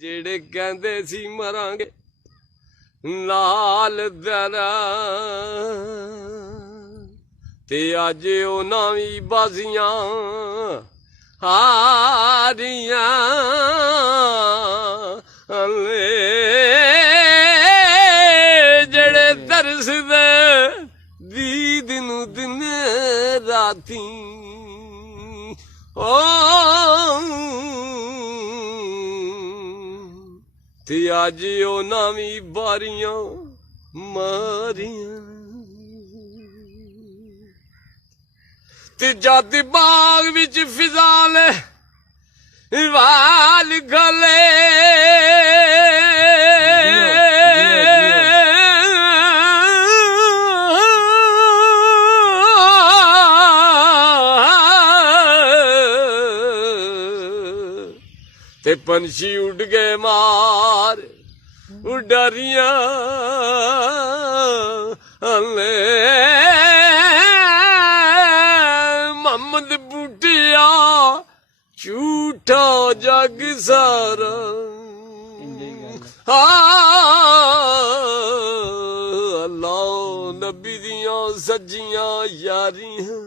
ਜਿਹੜੇ ਕਹਿੰਦੇ ਸੀ ਮਰਾਂਗੇ ਲਾਲ ਦਰਾ ਤੇ ਅੱਜ ਉਹਨਾਂ ਵੀ ਬਾਜ਼ੀਆਂ ਹਾਰੀਆਂ ਜਿਹੜੇ ਤਰਸਦੇ ਦੀਦ ਨੂੰ ਦਿਨ ਰਾਤੀ ਤੇ ਅੱਜ ਉਹਨਾਂ ਵੀ ਬਾਰੀਆਂ ਮਾਰੀਆਂ ਤੇ ਜਦ ਬਾਗ ਵਿੱਚ ਫਿਜ਼ਾਲ ਵਾਲ ਗਲੇ ਤੇ ਪੰਛੀ ਉੱਡ ਗਏ ਮਾਰ ਉਡਾਰੀਆਂ ਮੁਹੰਮਦ ਬੂਟਿਆ ਝੂਠਾ ਜਗ ਸਾਰਾ ਅੱਲਾਹ ਨਬੀ ਦੀਆਂ ਸੱਜੀਆਂ ਯਾਰੀਆਂ।